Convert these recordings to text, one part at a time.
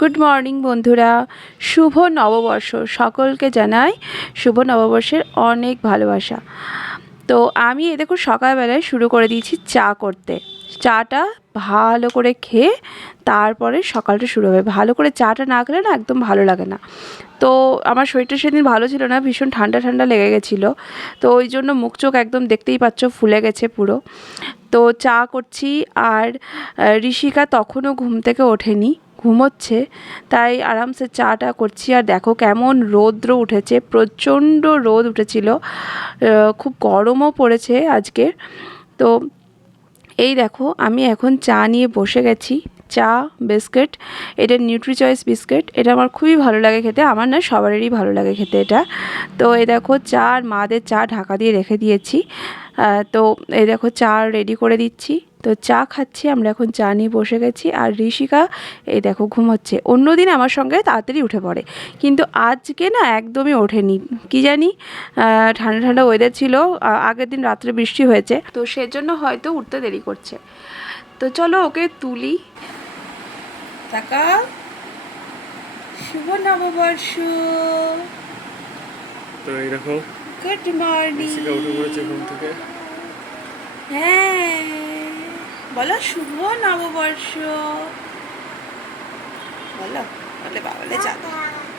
Good morning বন্ধুরা, শুভ নববর্ষ সকলকে জানাই। শুভ নববর্ষের অনেক ভালোবাসা। তো আমি দেখো সকালবেলায় শুরু করে দিয়েছি চা করতে। চাটা ভালো করে খেয়ে তারপরে সকালটা শুরু হবে। ভালো করে চাটা না খেলে না একদম ভালো লাগে না। তো আমার শরীরটা সেদিন ভালো ছিল না, ভীষণ ঠান্ডা ঠান্ডা লেগে গেছিলো। তো ওই জন্য মুখ চোখ একদম দেখতেই পাচ্ছ ফুলে গেছে পুরো। তো চা করছি আর ঋষিকা তখনও ঘুম থেকে ওঠেনি, ঘুমোচ্ছে, তাই আরামসে চাটা করছি। আর দেখো কেমন রৌদ্র উঠেছে, প্রচণ্ড রোদ উঠেছিল, খুব গরমও পড়েছে আজকে। তো এই দেখো আমি এখন চা নিয়ে বসে গেছি। চা বিস্কিট, এটা নিউট্রি চয়েস বিস্কিট, এটা আমার খুবই ভালো লাগে খেতে, আমার না সবারই ভালো লাগে খেতে এটা। তো এই দেখো চা আর মাদের চা ঢাকা দিয়ে রেখে দিয়েছি। তো এই দেখো চা রেডি করে দিচ্ছি। তো চা খাচ্ছি, আমরা এখন চা নিয়ে বসে গেছি। আর ঋষিকা এই দেখো ঘুমোচ্ছে। অন্যদিন আমার সঙ্গে তাড়াতাড়ি উঠে পড়ে, কিন্তু আজকে না একদমই ওঠেনি। কি জানি, ঠান্ডা ঠান্ডা ওয়েদার ছিল, আগের দিন রাত্রে বৃষ্টি হয়েছে, তো সেজন্য হয়তো উঠতে দেরি করছে। তো চলো ওকে তুলি। টাকা, শুভ নববর্ষ। তো এই দেখো গুড মর্নিং। ঋষিকা উঠে পড়েছে ঘুম থেকে। হ্যাঁ, বলো শুভ নববর্ষ। বলো, বলে বাবালে যাবো।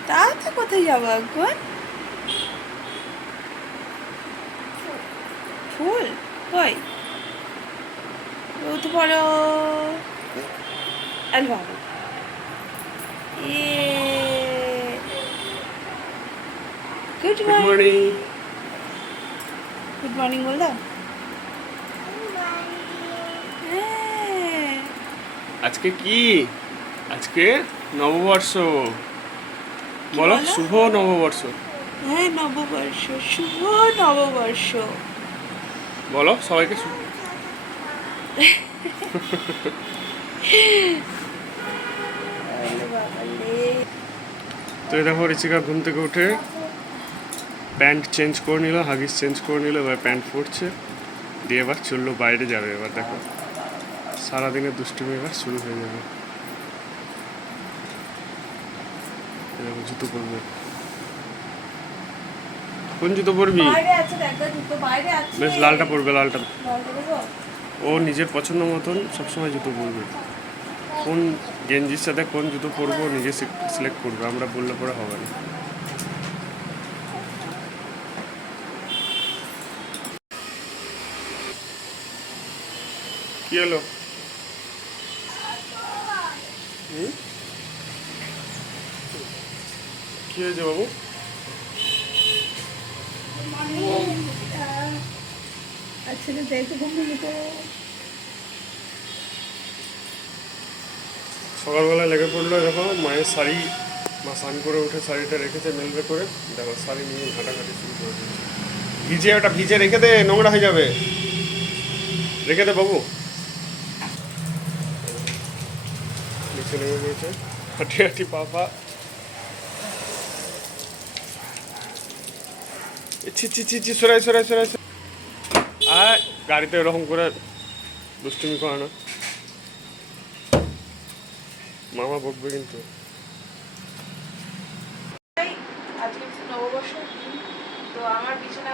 তা তো কোথায় যাবো এখন? ফুল কই? উঠে পড়ো। আরে বাবা, good good morning. Morning. Good morning বল দাও। হ্যাঁ, আজকে কি? আজকে নববর্ষ। বলো বলো? শুভ নববর্ষ। হ্যাঁ, নববর্ষ, শুভ নববর্ষ। বলো সবাইকে তো এই দেখো ঋষিকা ঘুম থেকে উঠে প্যান্ট চেঞ্জ করে নিল, হাগিস চেঞ্জ করে নিল, এবার প্যান্ট পরছে, দিয়ে এবার চললো বাইরে যাবে। এবার দেখো সারাদিনের দুষ্টুমি এবার শুরু হয়ে যাবে। দেখো জুতো পরবে। কোন জুতো পরবি? বেশ লালটা পরবে, লালটা। ও নিজের পছন্দ মতন সবসময় জুতো পরবে। কোন গেঞ্জির সাথে কোন জুতো পরবো নিজে সিলেক্ট করবে, আমরা বললে পরে হবে না। কি হলো? কি হয়েছে বাবু? সকালবেলা লেগে পড়লো দেখো মায়ের শাড়ি, মা স্নান করে উঠে শাড়িটা রেখেছে মেলবে করে, দেখো শাড়ি নিয়ে ঘাটাঘাটি শুরু করে দিয়েছে। ভিজে, ওটা ভিজে রেখে দে, নোংরা হয়ে যাবে, রেখে দে বাবু। নিচে নেমে পড়েছে, হাঁটি হাঁটি পা ছি ছি ছি ছি, সরাই সরাই সরাই। আর গাড়িতে এরকম করে দুষ্টুমি করে না, মামা বকবে কিন্তু। আজকে নববর্ষের দিন, তো আমার বিছানা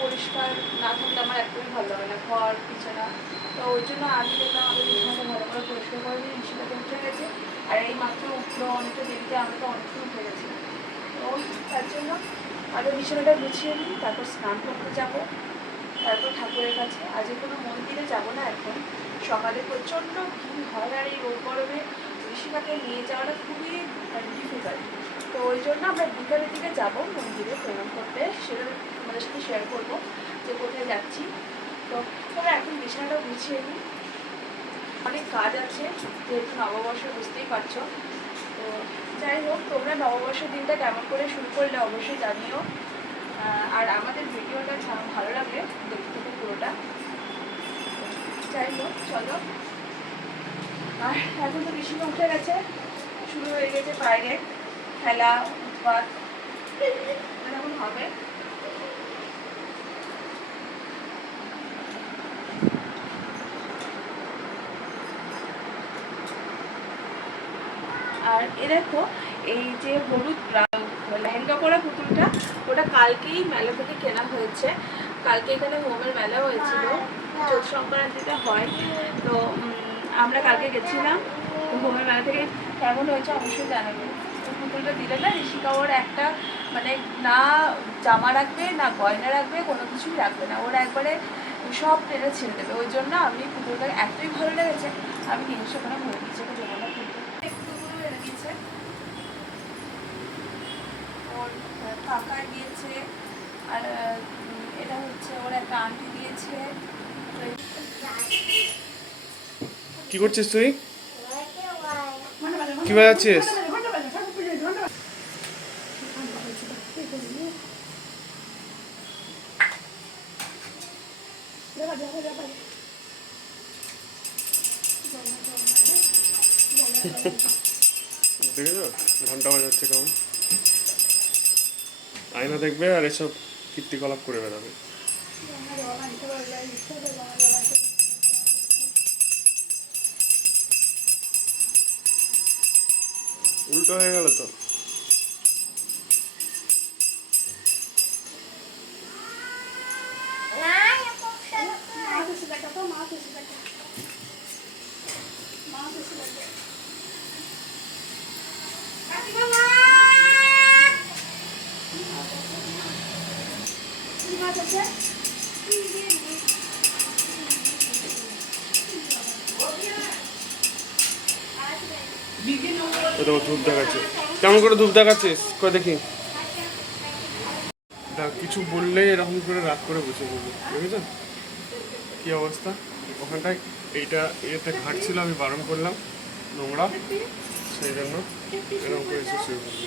পরিষ্কার না থাকলে আমার একদমই ভালো লাগে না, ঘর বিছানা। তো ওই জন্য আমি দেখলাম আমাদের বিছানাটা ভালো করে পরিষ্কার করে দিই। ঋষিকাতে উঠে গেছে, আর এই মাত্র উঠলো অনেকটা দেরিতে, আমি তো অনেকক্ষণ উঠে গেছি। তো তার জন্য আগে বিছানাটা গুছিয়ে নিই, তারপর স্নান করতে যাবো, তারপর ঠাকুরের কাছে। আজকে কোনো মন্দিরে যাবো না এখন, সকালে প্রচণ্ড ভিড় হয়, আর এই রোদ গরমে ঋষিকাকে নিয়ে যাওয়াটা খুবই ডিফিকাল্ট। তো ওই জন্য আমরা বিকালের দিকে যাবো মন্দিরে প্রণাম করতে, সেটা তোমাদের সাথে শেয়ার করবো যে কোথায় যাচ্ছি। তো তোমরা এখন বিছানাটা গুছিয়ে নিই, অনেক কাজ আছে যেহেতু নববর্ষ, বুঝতেই পারছো। তো যাই হোক, তোমরা নববর্ষের দিনটা কেমন করে শুরু করলে অবশ্যই জানিও। আর আমাদের ভিডিওটা ভালো লাগলে দেখতে থেকে পুরোটা। যাই হোক চলো, আর এখন তো বৃষ্টি উঠে গেছে, শুরু হয়ে গেছে বাইরে খেলা উৎপাত, এরকম হবে। আর এ দেখো এই যে হলুদ লেহেঙ্গা পরা পুতুলটা, ওটা কালকেই মেলা থেকে কেনা হয়েছে। কালকে এখানে হোমের মেলা হয়েছিল, চোদ্দ সংক্রান্তিতে হয়। তো আমরা কালকে গেছিলাম হোমের মেলা থেকে। কেমন হয়েছে অবশ্যই জানাবে। তো পুতুলটা দিলে না ঋষিকা ওর একটা মানে না জামা রাখবে না গয়না রাখবে, কোনো কিছুই রাখবে না, ওরা একবারে সব টেনে ছেড়ে দেবে। ওই জন্য আমি পুতুলটা এতই ভালো লেগেছে, আমি নিয়ে এসে ওখানে ভরে দিচ্ছি। ওকে জমাটা পুতুল একটুগুলো এনে দিচ্ছে, ওর কাকা দিয়েছে, আর এটা হচ্ছে ওর একটা আন্টি দিয়েছে। কি করছিস তুই? কি বাজাচ্ছিস? দেখেছো ঘন্টা বাজাচ্ছে কেমন? আয়না দেখবে আর এসব কীর্তিকলাপ করে বেড়াবে। উল্টো হয়ে গেল তো। তো ধূপ দেখাচ্ছে, কেমন করে ধূপ দেখাচ্ছিস কই দেখি। কিছু বললে এরকম করে রাগ করে বসে পড়বো, বুঝেছো কি অবস্থা? ওখানটায় এইটা এতে ঘাট ছিল, আমি বারণ করলাম নোংরা, সেই জন্য এরকম করে এসে শুয়ে পড়বে।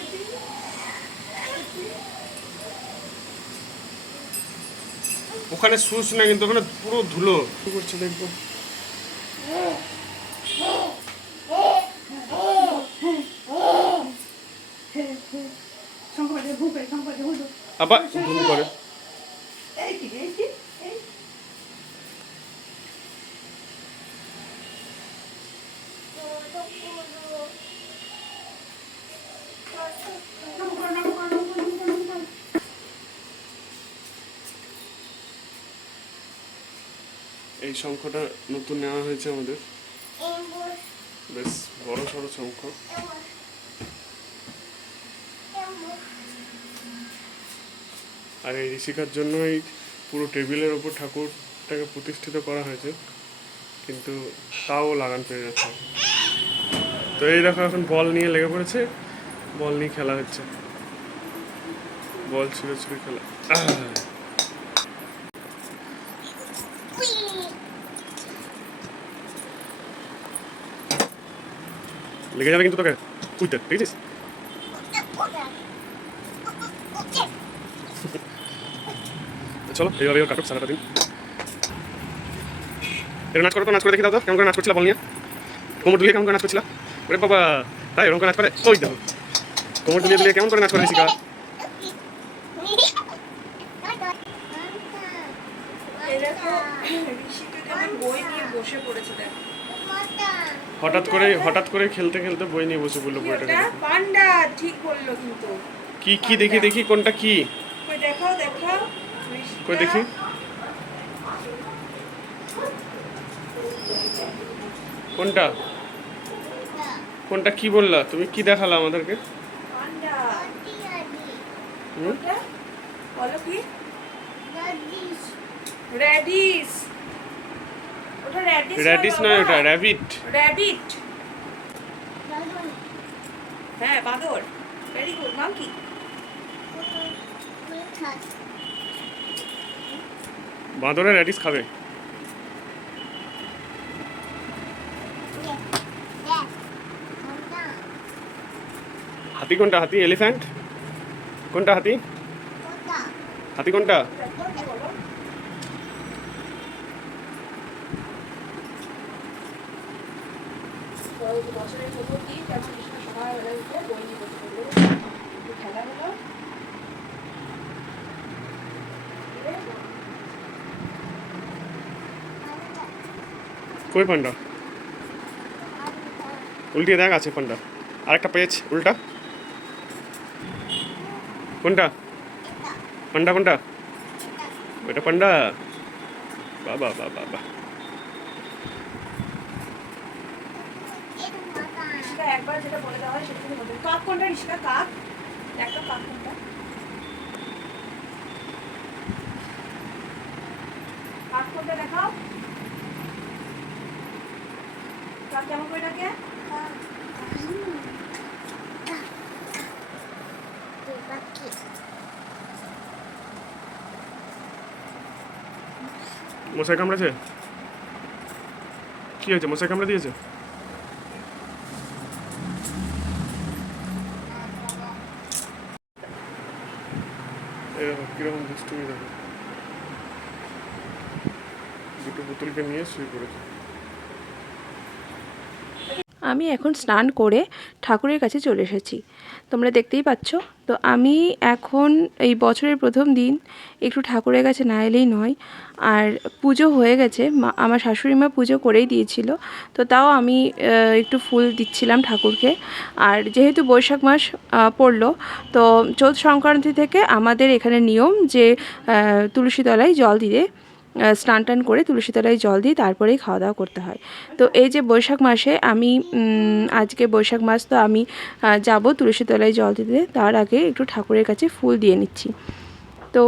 ওখানে শুস না, কিন্তু ওখানে পুরো ধুলো। কি করছে দেখবো। আবার ঘুম করে। এই শঙ্খটা নতুন নেওয়া হয়েছে আমাদের, বেশ বড় সড়ো শঙ্খ। আর এই ঋষিকার জন্য এই পুরো টেবিলের ওপর ঠাকুরটাকে প্রতিষ্ঠিত করা হয়েছে, কিন্তু তাও লাগান পেয়ে যাচ্ছে। তো এই দেখো এখন বল নিয়ে লেগে পড়েছে, বল নিয়ে খেলা হচ্ছে, বল ছুঁড়ে ছুঁড়ে খেলা। লেগে যাবে কিন্তু তোকে, উইতে দেখেছিস? চলো এইভাবে কাটুক সারাটা দিন। এর নাচ করো তো, নাচ করে দেখি দাও তো কেমন করে নাচ করছিলা বল নিয়ে। কোমর দুলিয়ে কেমন করে নাচ করছিলা? ওরে বাবা, তাই এরকম করে নাচ করে? ওই দেখো কোমর দুলিয়ে কেমন করে নাচ করে ঋষিকা। হঠাৎ করে খেলতে খেলতে বই নিয়ে বসে পড়লো। বইটা পান্ডা ঠিক বললো কিন্তু। কি দেখি কোনটা কি? কই দেখাও কই দেখি। কোনটা কি বললা তুমি? কি দেখালা আমাদেরকে? পান্ডা। বলো কি? রেডিস। ওটা রেডিস নয়, ওটা র্যাবিট। হ্যাঁ বাঁদর। Very good. মাঙ্কি। বাঁদরের র্যাডিস খাবে? হাতি কোনটা? হাতি এলিফ্যান্ট কোনটা? হাতি কোনটা? বছরের প্রথম দিন তেমন সকালবেলা উঠে বই নিয়ে বসে পড়লো, একটু খেলা হলো। কই পান্ডা? উল্টিয়ে দেখ, আছে পান্ডা। আরেকটা পেজ উল্টা। কোনটা পান্ডা? কোনটা ওইটা পান্ডা? বাবা বাবা বাবা। ঋষিকা একবার যেটা বলে দেওয়া হয় সেটা তুমি বলবে। কাক কোনটা ঋষিকা? কাক একটা কাক কোনটা? কাক কোনটা দেখাও। কাক কেমন করে ডাকে? মশাই কামড়েছে? কি হয়েছে, মশাই কামড়ে দিয়েছে? এই দেখো কিরকম দুষ্টুমি, দেখো দুটো পুতুলকে নিয়ে শুয়ে পড়েছে। আমি এখন স্নান করে ঠাকুরের কাছে চলে এসেছি, তোমরা দেখতেই পাচ্ছ। তো আমি এখন এই বছরের প্রথম দিন একটু ঠাকুরের কাছে না এলেই নয়। আর পুজো হয়ে গেছে, আমার শাশুড়ি মা পুজো করেই দিয়েছিল, তো তাও আমি একটু ফুল দিচ্ছিলাম ঠাকুরকে। আর যেহেতু বৈশাখ মাস পড়লো, তো চৌথ সংক্রান্তি থেকে আমাদের এখানে নিয়ম যে তুলসী তলায় জল দিয়ে স্নান টান করে তুলসী তলায় জল দিয়ে তারপরেই খাওয়া দাওয়া করতে হয়। তো এই যে বৈশাখ মাসে আমি আজকে বৈশাখ মাস, তো আমি যাব তুলসী তলায় জল দিতে, তার আগে একটু ঠাকুরের কাছে ফুল দিয়ে নিচ্ছি। তো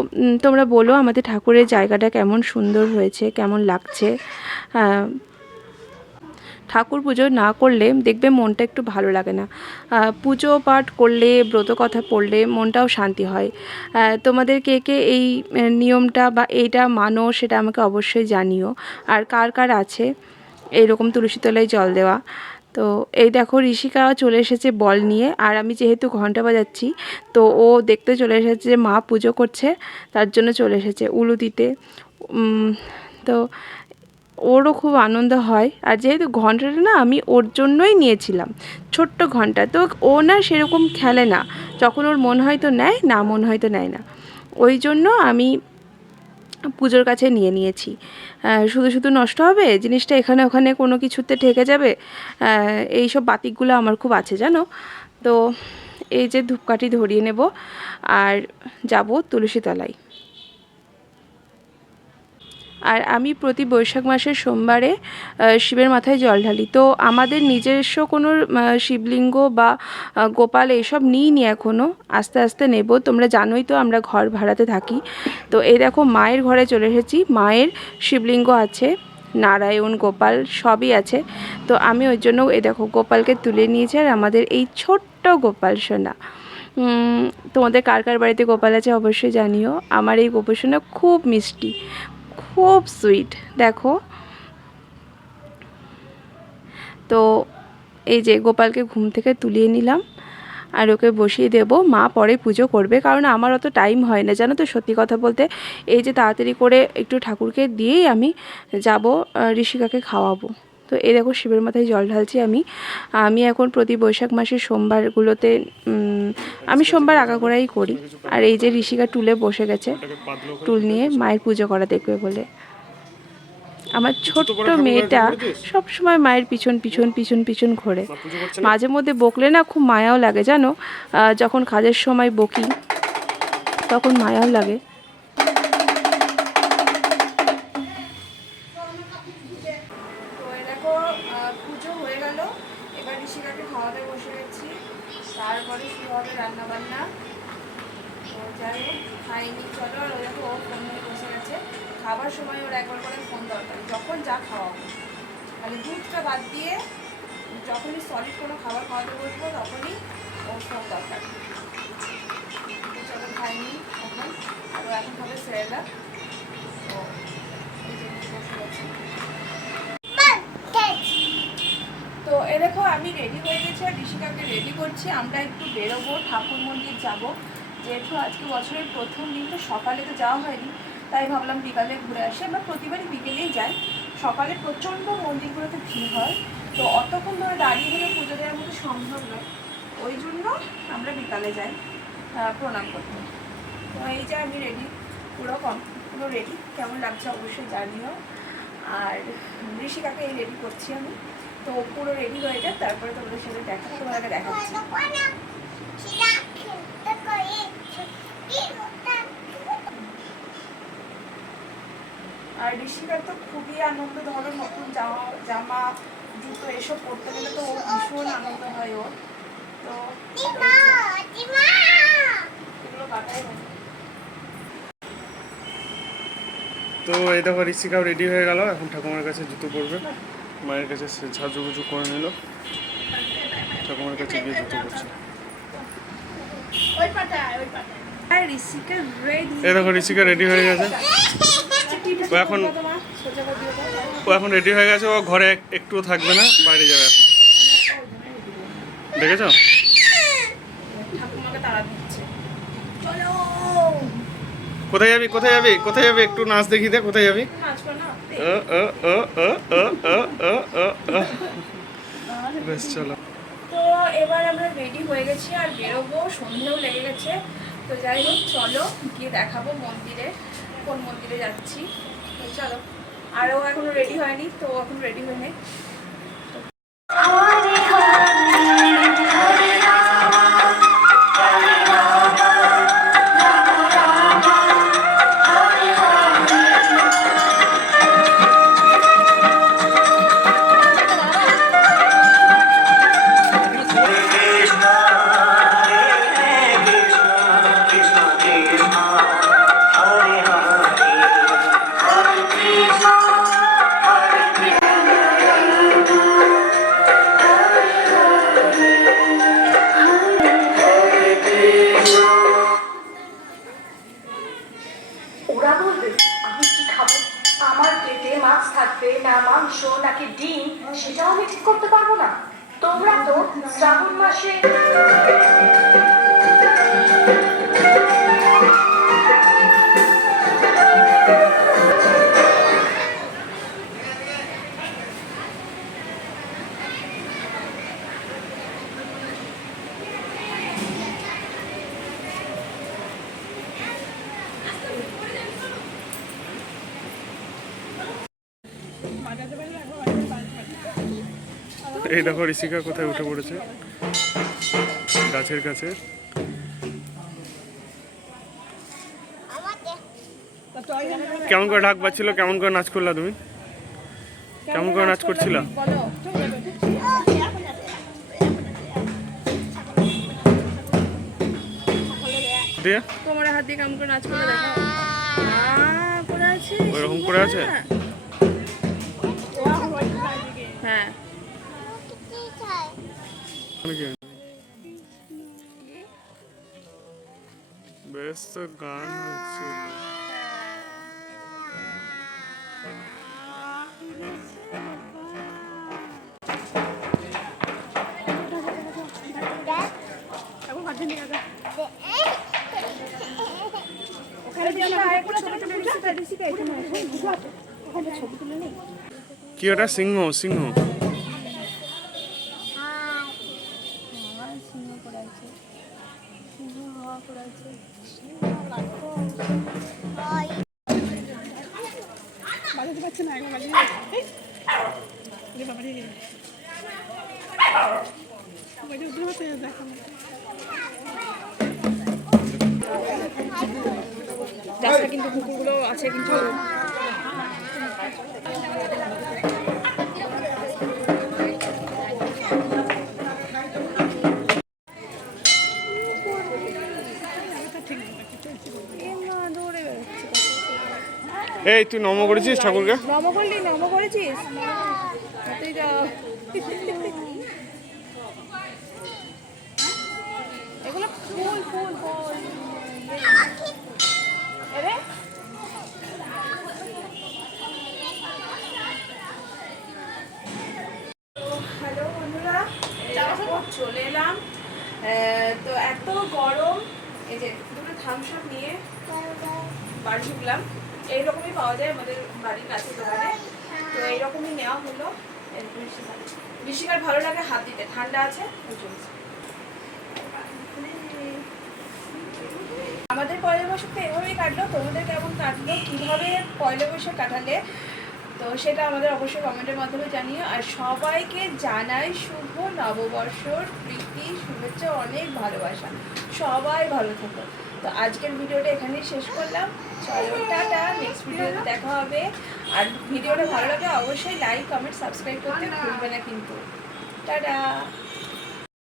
তোমরা বলো আমাদের ঠাকুরের জায়গাটা কেমন সুন্দর হয়েছে, কেমন লাগছে। ঠাকুর পুজো না করলে দেখবে মনটা একটু ভালো লাগে না। পুজো পাঠ করলে, ব্রত কথা পড়লে মনটাও শান্তি হয়। তোমাদের কে কে এই নিয়মটা বা এইটা মানো সেটা আমাকে অবশ্যই জানিও। আর কার কার আছে এইরকম তুলসী তলায় জল দেওয়া। তো এই দেখো ঋষিকা চলে এসেছে বল নিয়ে, আর আমি যেহেতু ঘন্টা বাজাচ্ছি, তো ও দেখতে চলে এসেছে যে মা পুজো করছে, তার জন্য চলে এসেছে উলু দিতে। তো ওরও খুব আনন্দ হয়। আর যেহেতু ঘন্টাটা না আমি ওর জন্যই নিয়েছিলাম, ছোট্ট ঘন্টা, তো ও না সেরকম খেলে না, যখন ওর মন হয় তো নেয়, না মন হয় তো নেয় না। ওই জন্য আমি পুজোর কাছে নিয়ে নিয়েছি। শুধু শুধু নষ্ট হবে জিনিসটা, এখানে ওখানে কোনো কিছুতে ঠেকে যাবে। এইসব বাতিকগুলো আমার খুব আছে জানো। তো এই যে ধূপকাঠি ধরিয়ে নেব আর যাব তুলসী তলায়। আর আমি প্রতি বৈশাখ মাসের সোমবারে শিবের মাথায় জল ঢালি। তো আমাদের নিজস্ব কোনো শিবলিঙ্গ বা গোপাল এইসব নিইনি এখনও, আস্তে আস্তে নেব। তোমরা জানোই তো আমরা ঘর ভাড়াতে থাকি। তো এই দেখো মায়ের ঘরে চলে এসেছি, মায়ের শিবলিঙ্গ আছে, নারায়ণ গোপাল সবই আছে। তো আমি ওই জন্য এই দেখো গোপালকে তুলে নিয়েছি। আর আমাদের এই ছোট্ট গোপাল সোনা, তোমাদের কার কার বাড়িতে গোপাল আছে অবশ্যই জানিও। আমার এই গোপাল সোনা খুব মিষ্টি, খুব সুইট দেখো। তো এই যে গোপালকে ঘুম থেকে তুলিয়ে নিলাম আর ওকে বসিয়ে দেব। মা পরে পুজো করবে, কারণ আমার অত টাইম হয় না জানো তো, সত্যি কথা বলতে। এই যে তাড়াতাড়ি করে একটু ঠাকুরকে দিয়েই আমি যাব ঋষিকাকে খাওয়াবো। তো এই দেখো শিবের মাথায় জল ঢালছি আমি। আমি এখন প্রতি বৈশাখ মাসের সোমবারগুলোতে আমি সোমবার আগাগোড়াই করি। আর এই যে ঋষিকা টুলে বসে গেছে, টুল নিয়ে মায়ের পুজো করা দেখবে বলে। আমার ছোট্ট মেয়েটা সব সময় মায়ের পিছন পিছন পিছন পিছন ঘোরে। মাঝে মধ্যে বকলে না খুব মায়াও লাগে জানো, যখন কাজের সময় বকি তখন মায়াও লাগে। তো দেখো পুজো হয়ে গেল, এবার ঋষিকাকে খাওয়াতে বসে গেছি, তারপরে শুরু হবে রান্না বান্না। তো যাই হোক খাইনি, চলো। আর ওই দেখো ও ফোন নিয়ে বসে গেছে, খাবার সময় ওর একবার করে ফোন দরকার, যখন যা খাওয়াবো। মানে দুধটা বাদ দিয়ে যখনই সলিড কোনো খাবার খাওয়াতে বসবো তখনই ওর ফোন দরকার। তো চলো খাইনি এখন, আর ও এখন খাবে সেরেলাক। তো এই যে বসে গেছি। তো এ দেখো আমি রেডি হয়ে গেছি আর ঋষিকাকে রেডি করছি। আমরা একটু বেরোবো, ঠাকুর মন্দির যাব, যেহেতু আজকে বছরের প্রথম দিন, তো সকালে তো যাওয়া হয়নি, তাই ভাবলাম বিকালে ঘুরে আসি। আমরা প্রতিবারই বিকেলেই যাই, সকালে প্রচণ্ড মন্দিরগুলোতে ভিড় হয়, তো অতক্ষণ ধরে দাঁড়িয়ে থেকে পুজো দেওয়ার মতো সম্ভব নয়, ওই জন্য আমরা বিকালে যাই প্রণাম করতে। তো এই যে আমি রেডি, পুরো রেডি, কেমন লাগছে অবশ্যই জানিও। আর ঋষিকাকে এই রেডি করছি আমি। তো পুরো রেডি হয়ে যায়, তারপরে তোমাদের সাথে তোমাদেরকে দেখাচ্ছি। আর ঋষিকার তো খুবই আনন্দ, ধরো নতুন জামা জুতো এসব পরতে গেলে তো ওর ভীষণ আনন্দ হয় ওর। তো এগুলো কাটাই হয়। তো এই দেখো ঋষিকাও রেডি হয়ে গেল, এখন ঠাকুমার কাছে জুতো পরবে। মায়ের কাছে সাজুগুজু করে নিল, ঠাকুমার কাছে গিয়ে জুতো পরছে। এই দেখো ঋষিকা রেডি হয়ে গেছে, ও এখন রেডি হয়ে গেছে। ও ঘরে একটুও থাকবে না, বাইরে যাবে এখন। দেখেছো? ঠাকুমাকে তাড়া দিচ্ছে। চলো। কোথায় যাবি, কোথায় যাবি, কোথায় যাবি? একটু নাচ দেখি দে, কোথায় যাবি? বেশ চলো। তো এবার আমরা রেডি হয়ে গেছি আর বেরোবো, সন্ধ্যেও লেগে গেছে। তো যাই হোক চলো গিয়ে দেখাবো মন্দিরে, কোন মন্দিরে যাচ্ছি। তো চলো। আর ও এখনো রেডি হয়নি, তো ও এখন রেডি হয়নি। ওরা বলবে আমি কি খাবো, আমার পেটে মাছ থাকবে না মাংস নাকি ডিম সেটাও আমি ঠিক করতে পারবো না। তোমরা তো শ্রাবণ মাসে এই দেখো ঋষিকা কোথায় উঠে পড়েছে, গাছের কাছে। কেমন করে ঢাক বাজছিল, কেমন করে নাচ করলা তুমি? কেমন করে নাচ করছিলা? দিয়ে তোমার হাত দিয়ে কেমন করে নাচ করে দেখো। করে আছে ওইরকম করে আছে। হ্যাঁ বেশ তো গান হচ্ছে। কি ওটা? সিংহ, সিংহ। রাস্তা কিন্তু কুকুরগুলো আছে কিন্তু। এই তুই নম করেছিস ঠাকুরকে? নম করলি, নম করেছিস? তুই যা। এগুলো ফুল ফুল ফুল। এরে হ্যালো বন্ধুরা, চলে এলাম। তো এত গরম, এই যে দুটো থামস আপ নিয়ে বাড়ি ঢুকলাম। এইরকমই পাওয়া যায় আমাদের বাড়ির কাছে দোকানে। তো এইরকমই নেওয়া হলো। ঋষিকার ভালো লাগে হাত দিতে, ঠান্ডা আছে। আমাদের পয়লা বৈশাখ তো এভাবেই কাটলো। তোমাদের কেমন কাটলো, কিভাবে পয়লা বৈশাখ কাটালে তো সেটা আমাদের অবশ্যই কমেন্টের মাধ্যমে জানিও। আর সবাইকে জানাই শুভ নববর্ষর প্রীতি শুভেচ্ছা, অনেক ভালোবাসা। সবাই ভালো থেকো। তো আজকের ভিডিওটা এখানেই শেষ করলাম। চলো টাটা, নেক্সট ভিডিওতে দেখা হবে। আর ভিডিওটা ভালো লাগে অবশ্যই লাইক কমেন্ট সাবস্ক্রাইব করতে ভুলবে না কিন্তু। টাটা।